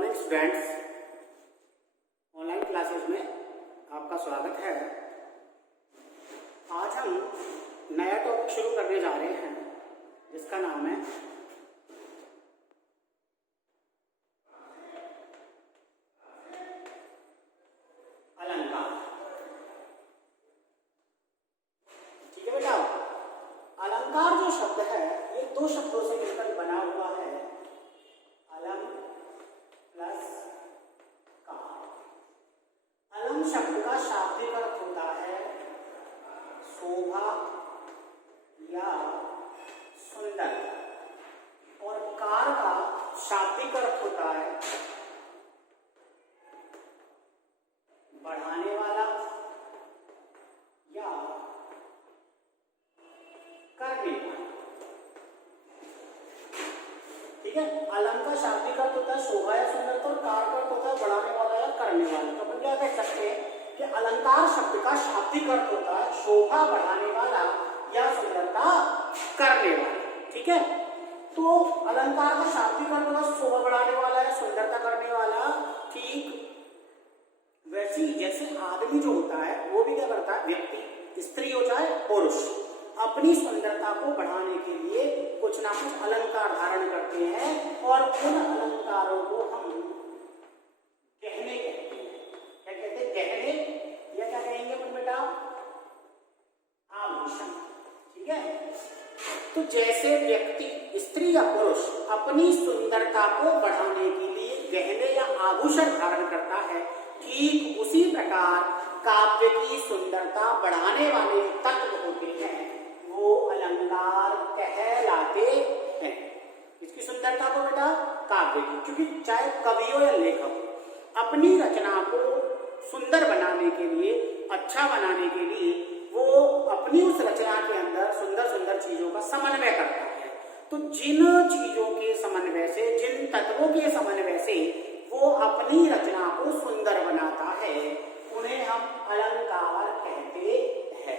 Morning students, online classes में आपका स्वागत है। आज हम नया टॉपिक शुरू करने जा रहे हैं जिसका नाम है अलंकार। ठीक है बेटा, अलंकार जो शब्द है ये दो शब्दों से मिलकर बना हुआ है, अलम प्लस कार। अलम शब्द का शाब्दिक अर्थ होता है शोभा या सुंदर, और कार का शाब्दिक अर्थ होता है बढ़ाने वाला या करने वाला। ठीक है, अलम का शाब्दिक अर्थ होता है शोभा या सुंदरता, और कार का अर्थ होता है बढ़ाने वाला या करने वाला। तो अपन क्या कह सकते हैं कि अलंकार शब्द का शाब्दिक अर्थ होता है शोभा बढ़ाने वाला या सुंदरता करने वाला। ठीक है, तो अलंकार का शाब्दिक अर्थ होता है शोभा बढ़ाने वाला या सुंदरता करने वाला। ठीक वैसे ही जैसे आदमी जो होता है वो भी क्या करता है, व्यक्ति स्त्री हो चाहे पुरुष, अपनी सुंदरता को बढ़ाने के लिए कुछ ना कुछ अलंकार धारण करते हैं, और उन अलंकारों को हम गहने कहते हैं। क्या कहते हैं? गहने, या क्या कहेंगे अपन बेटा? आभूषण। ठीक है, तो जैसे व्यक्ति स्त्री या पुरुष अपनी सुंदरता को बढ़ाने के लिए गहने या आभूषण धारण करता है, ठीक उसी प्रकार काव्य की सुंदरता बढ़ाने वाले तत्व होते हैं वो अलंकार कहलाते हैं। इसकी सुंदरता को बेटा काव्य की, क्योंकि चाहे कवि हो या लेखक अपनी रचना को सुंदर बनाने के लिए, अच्छा बनाने के लिए वो अपनी उस रचना के अंदर सुंदर सुंदर चीजों का समन्वय करता है। तो जिन चीजों के समन्वय से, जिन तत्वों के समन्वय से वो अपनी रचना को सुंदर बनाता है उन्हें हम अलंकार कहते हैं।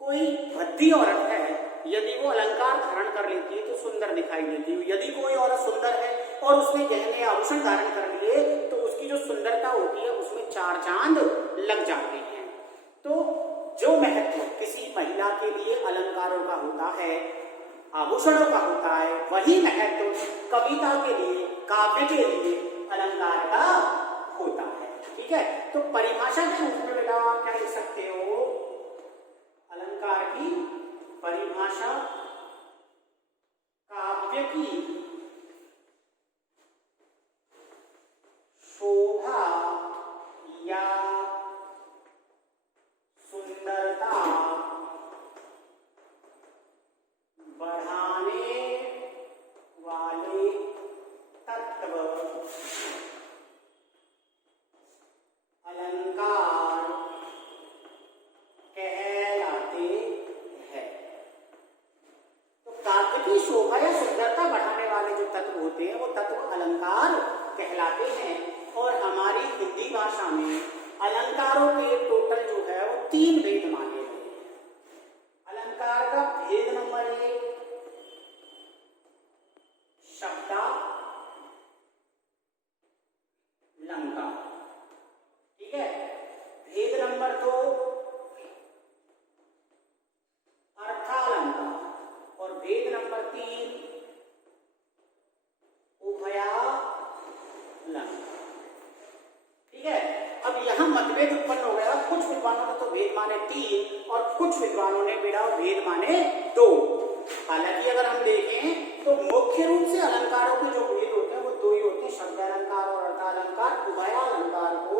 कोई भद्दी औरत है, यदि वो अलंकार धारण कर लेती है तो सुंदर दिखाई देती है। यदि कोई औरत सुंदर है और उसने गहने आभूषण धारण कर लिए तो उसकी जो सुंदरता होती है उसमें चार चांद लग जाते हैं। तो जो महत्व किसी महिला के लिए अलंकारों का होता है, आभूषणों का होता है, वही महत्व कविता के लिए, काव्य के लिए अलंकार का होता है। ठीक है, तो परिभाषा के रूप में बेटा आप क्या लिख सकते हो? अलंकार की परिभाषा काव्य की शोभा या सुंदरता बढ़ाने वाले तत्व अलंकार कहलाते हैं। तो काव्य की शोभा या सुंदरता बढ़ाने वाले जो तत्व होते हैं वो तत्व अलंकार कहलाते हैं। और हमारी हिंदी भाषा में अलंकारों के टोटल जो है वो 3 भेद माने गए हैं। अलंकार का भेद नंबर 1 शब्दालंकार। ठीक है, भेद नंबर 2 अर्थालंकार, और भेद नंबर 3 उभयालंकार। ठीक है, अब यहां मतभेद उत्पन्न हो गया। कुछ विद्वानों ने तो भेद माने 3 और कुछ विद्वानों ने बेटा भेद माने 2। हालांकि अगर हम देखें तो मुख्य रूप से अलंकारों के जो भेद होते हैं वो 2 ही होते हैं, शब्दालंकार और अर्थालंकार। उभयालंकार को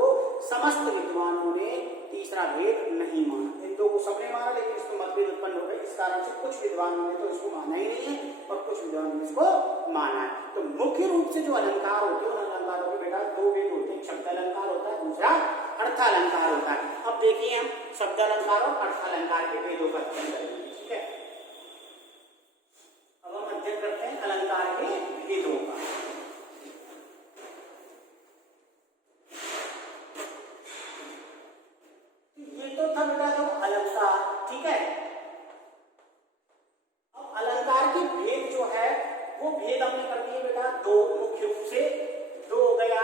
समस्त विद्वानों ने तीसरा भेद नहीं माना। इन 2 को सबने माना, लेकिन इसमें मतभेद उत्पन्न हो गए। इस कारण से कुछ विद्वानों ने तो इसको माना ही नहीं है और कुछ विद्वानों ने इसको माना है। तो मुख्य रूप से जो अलंकार होते हैं उन अलंकारों में बेटा 2 भेद होते हैं, शब्दालंकार होता है, दूसरा अर्थालंकार होता है। अब देखिए हम शब्दालंकार और अर्थालंकार के भेदों का अध्ययन करेंगे। ठीक है, अब हम अध्ययन करते हैं अलंकार के भेदों का। ये तो था बेटा जो अलंकार। ठीक है, अब अलंकार के भेद जो है वो भेद हमने कर दिए बेटा 2 मुख्य रूप से। 2 हो गया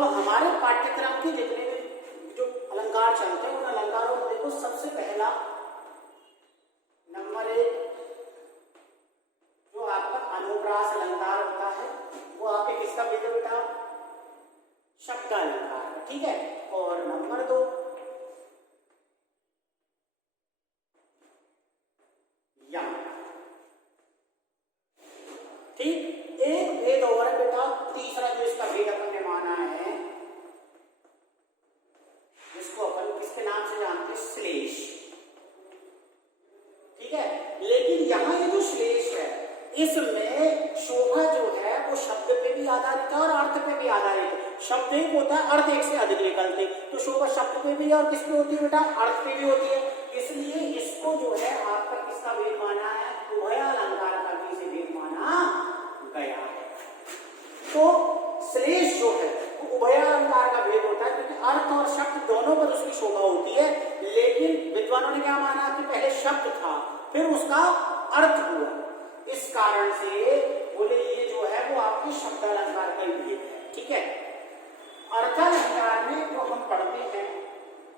अब हमारे पाठ्यक्रम के जितने भी जो अलंकार चलते हैं उन अलंकारों को देखो। सबसे पहला नंबर 1 जो आपका अनुप्रास अलंकार होता है वो आपके किसका भेद है बेटा? शब्दालंकार, ठीक है। और नंबर 2 यम, ठीक। एक भेद और है बेटा, तीसरा जो इसका भेद अपन ने माना है जिसको अपन किसके नाम से जानते हैं? श्लेष, ठीक है। लेकिन यहां ये जो श्लेष है इसमें शोभा जो है वो शब्द पे भी आधारित है और अर्थ पे भी आधारित है। शब्द एक होता है, अर्थ एक से अधिक निकलते, तो शोभा शब्द पे भी है और किस पे होती है बेटा? अर्थ पे भी होती है। इसलिए इसको जो है आपका किसका भेद माना है? उभयालंकार का भी इसे भेद माना गया है। तो श्लेष जो है वो उभयालंकार का भेद होता है क्योंकि अर्थ और शब्द दोनों पर उसकी शोभा होती है। लेकिन विद्वानों ने क्या माना कि पहले शब्द था फिर उसका अर्थ हुआ, इस कारण से बोले ये जो है वो आपके शब्दालंकार का भेद है, ठीक है। अर्थालंकार में जो हम पढ़ते हैं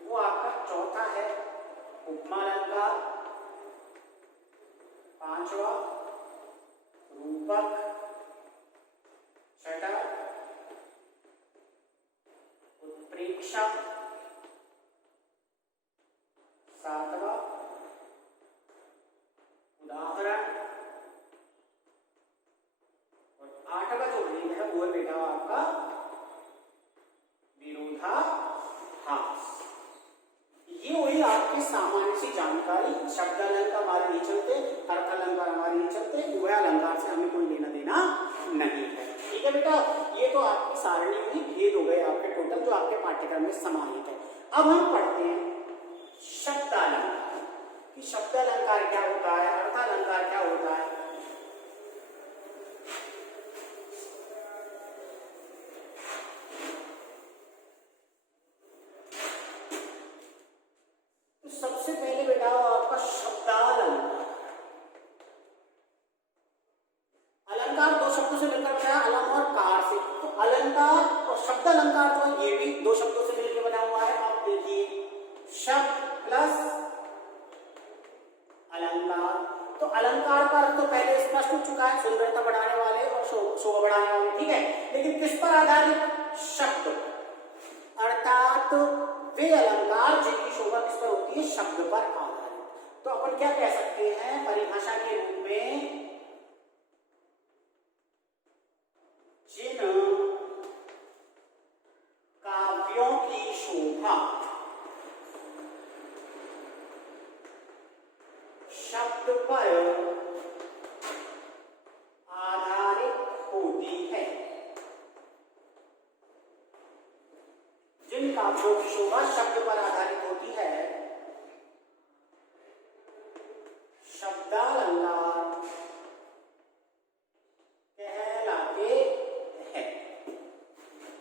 वो आपका चौथा है उपमालंकार, पांचवा रूपक, छठा उत्प्रेक्षा, सातवां उदाहरण और आठवां जो भेद है वो है बेटा आपका विरोधाभास। ये वही आपकी सामान्य सी जानकारी। शब्दालंकार हमारे नहीं चलते, अर्थालंकार हमारे नहीं चलते, उभयालंकार से हमें कोई लेना देना नहीं है, ठीक है बेटा। ये तो आपकी सारणी में भेद हो गए आपके टोटल जो आपके पाठ्यक्रम में समाहित है। अब हम पढ़ते हैं शब्दालंकार कि शब्दालंकार क्या होता है, अर्थालंकार क्या होता है। सबसे पहले बेटा आपका शब्दालंकार। अलंकार दो शब्दों से मिलकर बना है, अलम और कार से। तो अलंकार और शब्दालंकार जो है ये भी दो शब्दों से मिलकर बना हुआ है। आप देखिए शब्द प्लस अलंकार। तो अलंकार का अर्थ तो पहले स्पष्ट हो चुका है, सुंदरता बढ़ाने वाले और शोभा बढ़ाने वाले, ठीक है। लेकिन किस पर आधारित? शब्द, अर्थात वे अलंकार जिनकी शोभा किस पर होती है? शब्द पर आधारित। तो अपन क्या कह सकते हैं परिभाषा के रूप में? जिन काव्यों की शोभा शब्द पर आधारित होती है, जिन काव्यों की शोभा शब्द पर आधारित होती है, शब्दालंकार कहलाते हैं।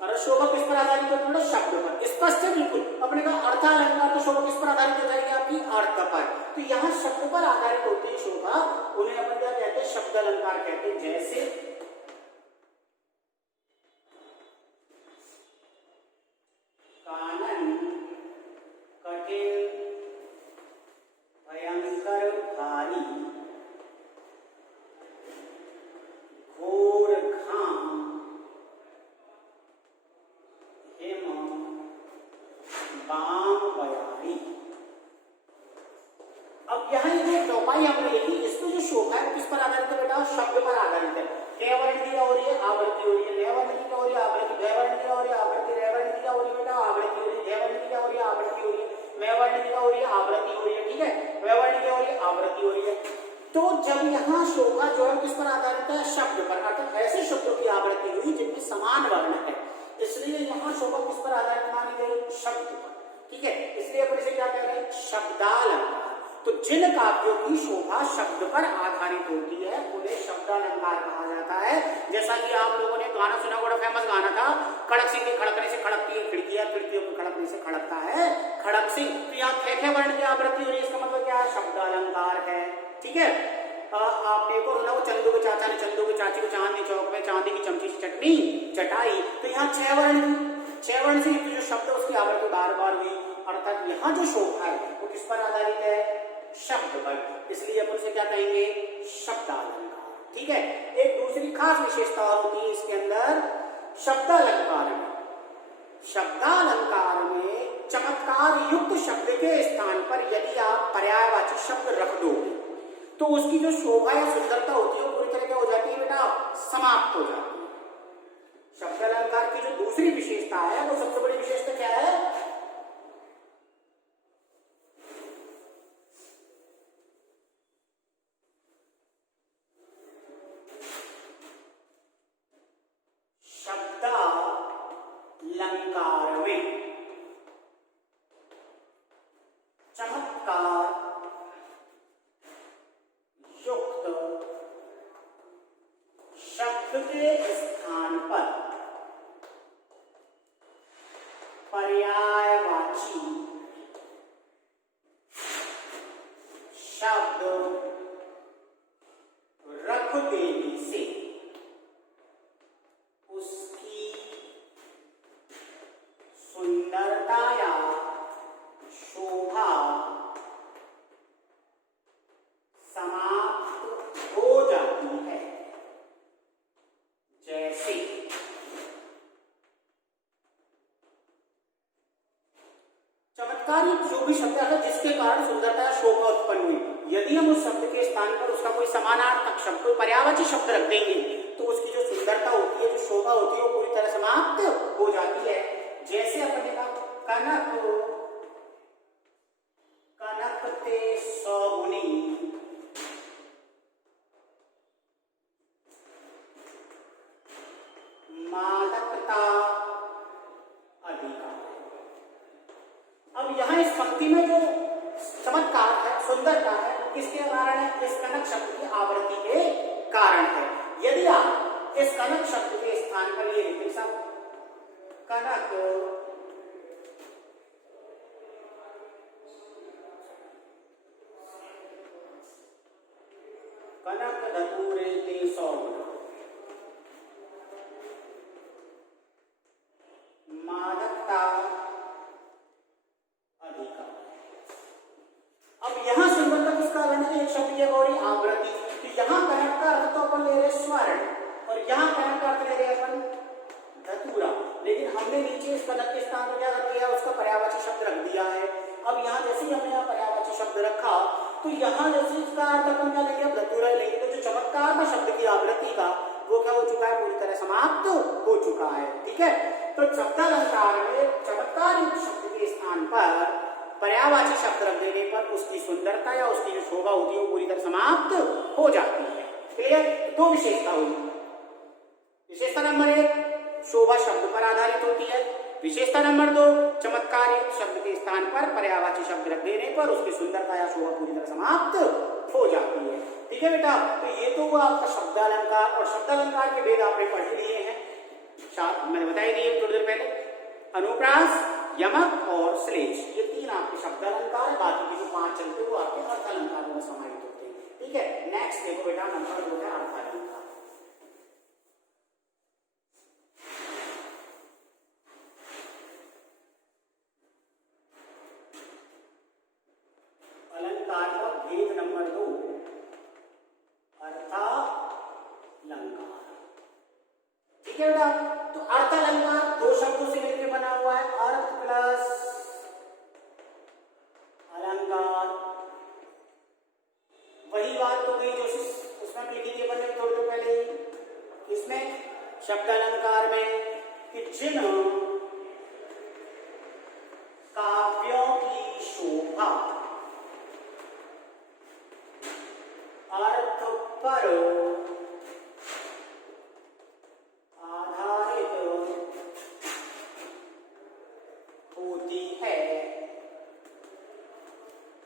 और शोभा किस पर आधारित होती है? शब्द पर। स्पष्ट है बिल्कुल। अपने का अर्थालंकार तो शोभा किस पर आधारित हो जाएगी? आपकी अर्थ पर। तो यहाँ शब्द पर आधारित होती है शोभा, उन्हें अपन क्या कहते हैं? शब्दालंकार कहते हैं। जैसे कानन, कठिन, भयंकर, भारी, घोर घाम, हिम, बाम बयारी। अब यहाँ ये जो चौपाई हमने लिखी इसमें जो शोभा है किस पर आधारित है बेटा? शब्द पर आधारित है। केवर्ण की क्या हो रही है? आवृत्ति हो रही है। नैवर्ण की क्या हो रही है? आवृत्ति। भयवर्ण की क्या हो रही है? आवृत्ति। रैवर्ण की क्या हो रही है बेटा? आवृत्ति हो रही है। जयवर्ण की क्या हो रही है? आवृत्ति हो रही है। मैवर्ण की क्या हो रही है? आवृत्ति हो रही है, ठीक है। वैवर्ण की क्या हो रही है? आवृत्ति हो रही है। तो जब यहाँ शोभा जो है किस पर आधारित है? शब्द पर। अर्थात ऐसे शब्दों की आवृत्ति हुई जिनमें समान वर्ण है, इसलिए यहाँ शोभा किस पर आधारित मानी गई? शब्द पर, ठीक है। इसलिए अपन इसे क्या कह रहे हैं? शब्दालंकार। तो जिन काव्यों की शोभा शब्द पर आधारित होती है उन्हें शब्दालंकार कहा जाता है। जैसा कि आप लोगों ने गाना सुना, बड़ा फेमस गाना था, खड़क सिंह के खड़कने से खड़कती है खिड़कियां, खिड़कियों के खड़कने से खड़कता है खड़क सिंह। तो यहाँ खे वर्ण की आवृत्ति हो रही है, इसका मतलब क्या है? शब्दालंकार है, ठीक है। आप देखो ना, वो चंदू के चाचा ने चंदू की चाची को चांदनी चौक में चांदी की चमची से चटनी चटाई, तो यहाँ 6 वर्ण 6 वर्ण से युक्त जो शब्द है उसकी आवृत्ति बार बार हुई, अर्थात यहाँ जो शोभा है वो किस पर आधारित है, शब्द पर, इसलिए अपन उसे क्या कहेंगे, शब्दालंकार। ठीक है, एक दूसरी खास विशेषता होती है इसके अंदर शब्दालंकार में चमत्कार युक्त शब्द के स्थान पर यदि आप पर्यायवाची शब्द रख दोगे तो उसकी जो शोभा या सुंदरता होती है वो पूरी तरह क्या हो जाती है बेटा, समाप्त हो जाती है। शब्दालंकार की जो दूसरी विशेषता है वो सबसे बड़ी विशेषता क्या है, शब्दालंकार में चमत्कार युक्त शब्द के स्थान पर पर्यायवाची शब्द रख देने से उसकी सुंदरता या शोभा समाप्त हो जाती है। जैसे चमत्कारी जो भी शब्द आता है जिसके कारण सुंदरता या शोभा उत्पन्न हुई, यदि हम उस शब्द के स्थान पर उसका कोई समानार्थक शब्द, कोई पर्यायवाची शब्द रख देंगे तो उसकी जो सुंदरता होती है, जो शोभा होती है वो पूरी तरह समाप्त हो जाती है। जैसे अपने का कनक कनकते सौगुनी, मादकता अधिका। अब यहाँ इस पंक्ति में जो चमत्कार है, सुंदरता है, किसके कारण है, इस कनक शब्द की आवृत्ति के कारण है। यदि आप इस कनक शब्द के स्थान पर ये लिखें सब कनक कनक धतूरे ते सौगुण मादकता अधिका। अब यहां सुंदरता किसका लेना है, एक शब्द ये गौरी आवृत्ति, तो यहां कनक का अर्थ तो अपन ले रहे स्वर्ण और यहां कनक का अर्थ ले रहे अपन धतूरा, लेकिन हमने नीचे इस कनक के स्थान पर क्या रख दिया, उसका पर्यायवाची शब्द रख दिया है। अब यहाँ जैसे ही हमने यहाँ पर्यायवाची शब्द रखा तो यहाँ जैसे इसका अर्थ अपन क्या लेंगे, धतूरा लेंगे, तो जो चमत्कार था शब्द की आवृत्ति का वो क्या हो चुका है, पूरी तरह समाप्त हो चुका है। ठीक है, तो शब्दालंकार में चमत्कार युक्त शब्द के स्थान पर पर्यायवाची शब्द रख देने पर उसकी सुंदरता या उसकी जो शोभा होती है वो पूरी तरह समाप्त हो जाती है। क्लियर, दो विशेषता हुई। विशेषता नंबर 1 शोभा शब्द पर आधारित होती है, विशेषता नंबर 2 चमत्कार युक्त शब्द के स्थान पर पर्यायवाची शब्द रख देने पर उसकी सुंदरता या शोभा पूरी तरह समाप्त हो जाती है। ठीक है बेटा, तो ये तो हुआ आपका शब्दालंकार, और शब्दालंकार के भेद आपने पढ़ लिए हैं, मैंने बताई दिए थोड़ी देर पहले, अनुप्रास, यमक और श्लेष, ये 3 आपके शब्दालंकार, बाकी के जो 5 चलते वो आपके अर्थालंकारों में समाहित होते हैं। ठीक है, नेक्स्ट देखो बेटा, नंबर 2 है अर्थालंकार। अलंकार का भेद नंबर 2 अर्थालंकार। ठीक है बेटा, तो अर्थालंकार 2 शब्दों से मिलकर बना हुआ है, अर्थ प्लस अलंकार। वही बात तो गई जो उसमें लिखी थी अपन ने थोड़ी देर पहले ही, इसमें शब्दालंकार में कि जिन काव्यों की शोभा अर्थ पर आधारित होती है,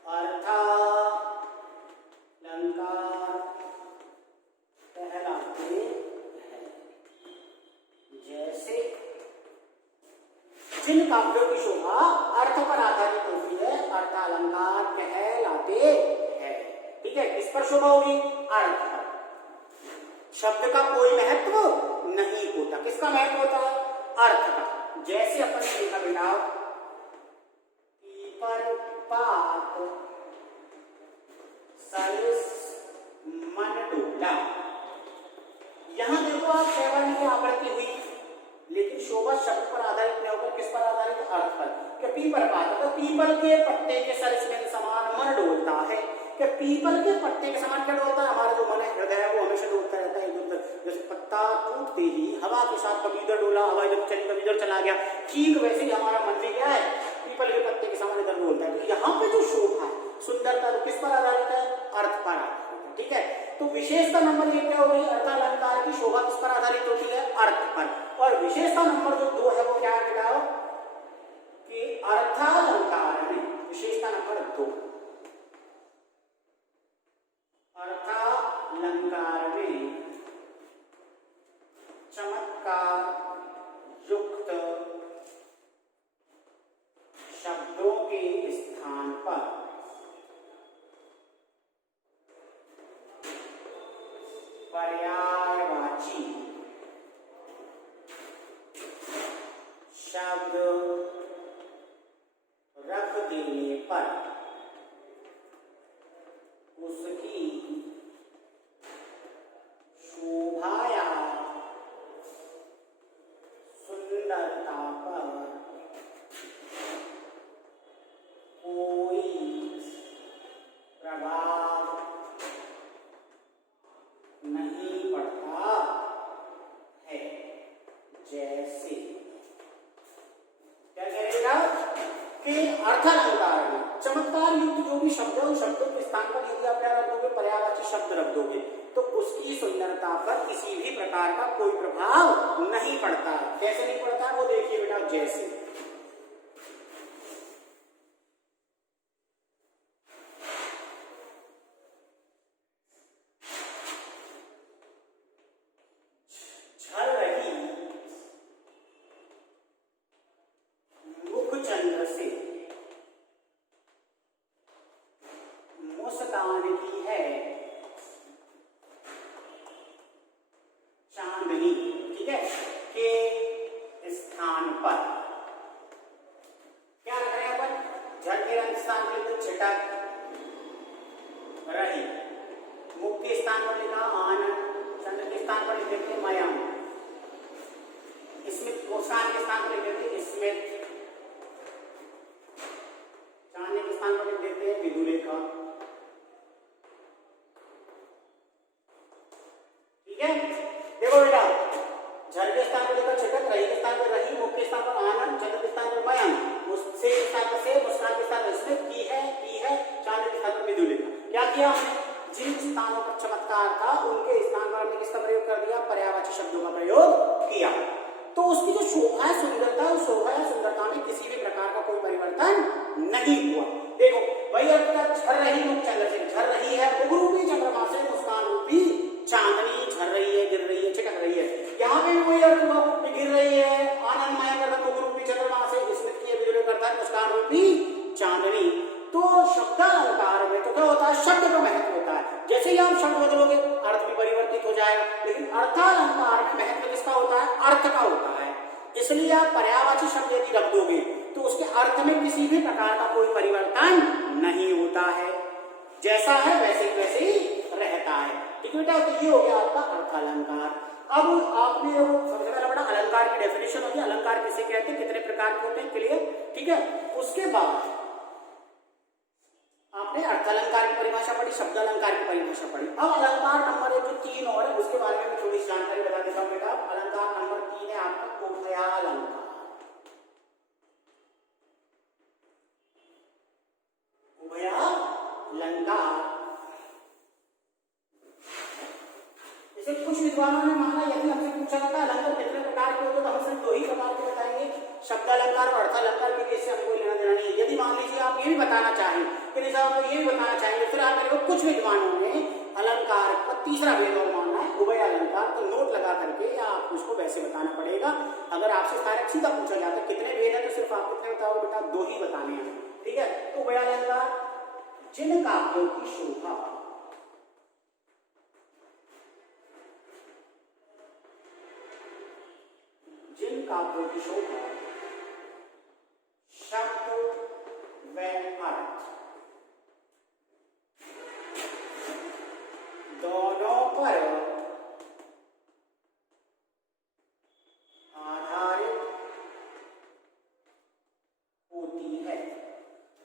अर्थालंकार कहलाते हैं। जैसे जिन काव्यों की शोभा अर्थ पर आधारित होती है अर्थालंकार कहलाते हैं। ठीक है, किस पर शोभा होगी, अर्थ पर। शब्द का कोई महत्व नहीं होता, किसका महत्व होता है, अर्थ का। जैसे अपन ने लिखा बेटा पीपर पात सरिस मन डोला। यहां देखो आप केवल की आवृत्ति हुई, लेकिन शोभा शब्द पर आधारित नहीं होकर किस पर आधारित? अर्थ पर। कि पीपर पात तो पीपल के पत्ते के सरिस में समान मन डोलता है। कि पीपल के पत्ते के समान क्या डोलता है? हमारा जो मन है, हृदय है, वो हमेशा डोलता रहता है इधर उधर। जैसे पत्ता टूटते ही हवा के साथ कभी इधर डोला, हवा इधर चली कभी इधर चला गया, ठीक वैसे ही हमारा मन भी क्या है? पीपल के पत्ते के समान इधर डोलता है। तो यहाँ पे जो शोभा है, सुंदरता, तो किस पर आधारित है? अर्थ पर आधारित है। ठीक है, तो विशेषता नंबर एक क्या हो गई? अर्थालंकार की शोभा किस पर आधारित होती है? अर्थ पर। और विशेषता नंबर जो 2 है वो क्या है बेटा? कि अर्थालंकार में विशेषता नंबर 2, अर्थालंकार में चमत्कार युक्त शब्दों के स्थान पर पर्यायवाची शब्द रख देने पर उसकी शोभा या सुंदरता पर कोई प्रभाव नहीं पड़ता है। जैसे क्या कहेगा कि अर्थालंकार में चमत्कार युक्त जो भी शब्द है, उन शब्दों के स्थान पर यदि आप क्या रख दोगे? पर्यायवाची शब्द रख दोगे, तो उसकी सुंदरता पर किसी भी प्रकार का कोई प्रभाव नहीं पड़ता। कैसे नहीं पड़ता? वो देखिए बेटा, जैसे झल रही मुखचंद्र से मुस्कान की है चांदनी। ठीक है, के स्थान पर क्या रख रहे हैं अपन? झल के रंग स्थान पर लिखा छिटक रही, मुख के स्थान पर लिखा आनंद, चंद्र के स्थान पर लिख देते मयम, स्मित मुस्कान के स्थान पर लिख देते स्मित, चांदनी के स्थान पर लिख देते हैं विदुलेखा। ठीक है, देखो बेटा, झल के स्थान पर लिखा छिटक, रही के स्थान पर रही, मुख के स्थान पर आनंद, चंद्र के स्थान पर मयम, से के स्थान पर से, मुस्कान के स्थान पर स्मित, की है, चांदनी के स्थान पर विदुलेखा। क्या किया हमने? जिन स्थानों पर चमत्कार था उनके स्थान पर हमने किसका प्रयोग कर दिया? पर्यायवाची शब्दों का प्रयोग किया। तो उसकी जो शोभा है, सुंदरता, उस शोभा या सुंदरता में किसी भी प्रकार का कोई परिवर्तन नहीं हुआ। देखो वही अर्थ का झर रही मुख चंद्र से, झर रही है मुख रूपी चंद्रमा से, मुस्कान रूपी चांदनी झर रही है, गिर रही है, छिटक रही है। यहाँ पे भी वही अर्थ हुआ कि गिर रही है, आनंदमय करता मुख रूपी चंद्रमा से, स्मित की विजुले करता है मुस्कान रूपी चांदनी। तो शब्दालंकार में तो क्या होता है? शब्द का महत्व होता है। जैसे ही आप शब्द बदलोगे अर्थ भी परिवर्तित हो जाएगा, लेकिन अर्थालंकार में महत्व किसका होता है? अर्थ का होता है। इसलिए आप पर्यायवाची शब्द यदि रख दोगे तो उसके अर्थ में किसी भी प्रकार का कोई परिवर्तन नहीं होता है, जैसा है वैसे ही रहता है। ठीक है बेटा, तो ये हो गया आपका अर्थालंकार। अब आपने सबसे पहला बड़ा अलंकार की डेफिनेशन होगी, अलंकार किसे कहते हैं, कितने प्रकार के होते हैं, क्लियर। ठीक है, उसके बाद आपने अर्थालंकार की परिभाषा पढ़ी, शब्दालंकार की परिभाषा पढ़ी। अब अलंकार नंबर 1 जो 3 और है उसके बारे में थोड़ी जानकारी बता देता हूं बेटा। अलंकार नंबर 3 है आपका उभयालंकार। उभयालंकार, जैसे कुछ विद्वानों ने माना, यदि हमसे पूछा जाता है अलंकार कितने प्रकार के होते तो हम सिर्फ 2 ही प्रकार के बताएंगे, शब्दालंकार और अर्थालंकार, क्योंकि इससे हमको लेना देना नहीं है। यदि मान लीजिए आप ये भी बताना चाहें कि नहीं साहब ये भी बताना चाहेंगे, फिर आप मेरे को कुछ विद्वानों ने अलंकार का तीसरा भेद और मानना है उभयालंकार, तो नोट लगा करके या आप उसको वैसे बताना पड़ेगा। अगर आपसे डायरेक्ट सीधा पूछा जाता है कितने भेद है तो सिर्फ आप कितने बताओ बेटा? 2 ही बताने हैं। ठीक है, तो उभयालंकार जिन काव्यों की शोभा जिन काव्यों की शोभा शब्द व अर्थ दोनों पर आधारित होती है।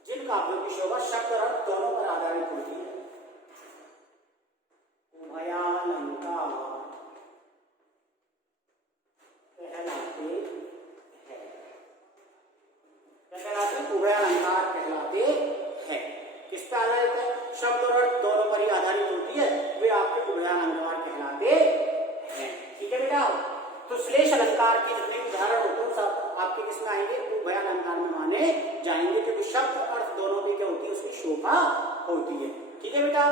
जिन काव्यों की शोभा शब्द और अर्थ दोनों पर आधारित होती है, उभयालंकार कहलाते हैं। क्या कहलाते हैं? उभयालंकार कहलाते हैं। किस पर आधारित है? शब्द और अर्थ दोनों पर ही आधारित होती है, वे आपके उभयालंकार कहलाते हैं। ठीक है बेटा, तो श्लेष अलंकार के जितने उदाहरण होते हैं सब आपके किसमें आएंगे? उभयालंकार में माने जाएंगे, क्योंकि शब्द अर्थ दोनों की क्या होती है? उसकी शोभा होती है। ठीक है बेटा,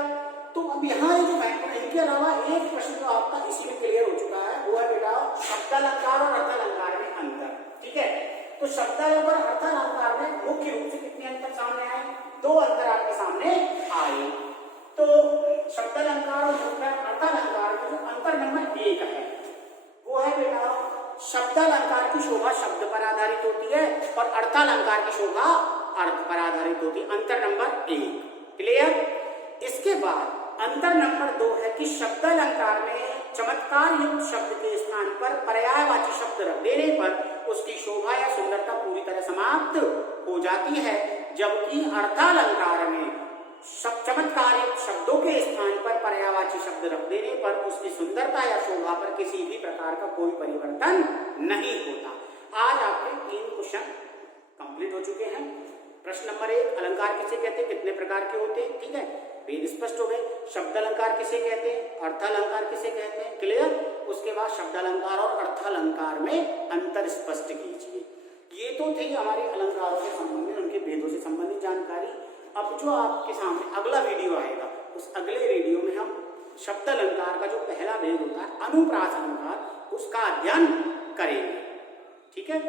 तो अब यहाँ जो व्याकरण, इनके अलावा एक प्रश्न जो आपका इसी में क्लियर हो चुका है, वो है बेटा शब्दालंकार और अर्थालंकार में अंतर। ठीक है, तो शब्दालंकार और अर्थालंकार में मुख्य रूप से कितने अंतर सामने आए? दो अंतर आपके सामने आए। तो शब्दालंकार और अर्थालंकार में जो अंतर नंबर 1 है वो है बेटा, शब्दालंकार की शोभा शब्द पर आधारित होती है और अर्थालंकार की शोभा अर्थ पर आधारित होती है। अंतर नंबर 1 क्लियर। इसके बाद अंतर नंबर 2 है कि शब्दालंकार में चमत्कार युक्त शब्द के स्थान पर पर्यायवाची शब्द रख देने पर उसकी शोभा या सुंदरता पूरी तरह समाप्त हो जाती है, जबकि अर्थालंकार में चमत्कार युक्त शब्दों के स्थान पर पर्यायवाची शब्द रख देने पर उसकी सुंदरता या शोभा पर किसी भी प्रकार का कोई परिवर्तन नहीं होता। आज आपके 3 क्वेश्चन कंप्लीट हो चुके हैं। प्रश्न नंबर 1, अलंकार किसे कहते हैं, कितने प्रकार के होते हैं? ठीक है, भेद स्पष्ट हो गए। शब्दालंकार किसे कहते हैं, अर्थालंकार किसे कहते हैं, क्लियर। उसके बाद शब्दालंकार और अर्थालंकार में अंतर स्पष्ट कीजिए। ये तो थी हमारे अलंकारों से संबंधित, उनके भेदों से संबंधित जानकारी। अब जो आपके सामने अगला वीडियो आएगा, उस अगले वीडियो में हम शब्दालंकार का जो पहला भेद होता है अनुप्रास अलंकार, उसका अध्ययन करेंगे। ठीक है।